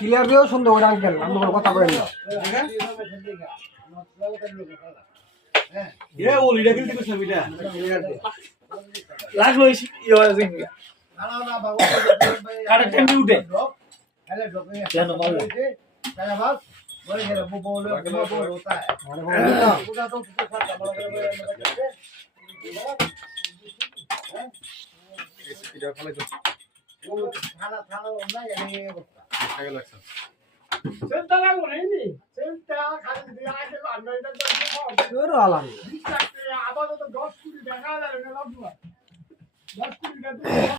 clear দিও সুন্দর ওই আঙ্কেল আমরা কথা কই না এ ওলি এটা কিন্তু ছবিটা লাগলো ইও আছে না না বাবু কাটা টেম্পি উঠে हेलो ड्रॉप में क्या नंबर है क्या बात बोले जरा वो बोल होता है पूरा तो उसके साथ हमारा इस वीडियो खाली जो वो खाना खाना ना ये क्या लगता सेंटा ना बोले नहीं सेंटा खाली दिया के अंदर इधर तो वाला आवाज तो 10 कुड़ी देखा ले ना 10 कुड़ी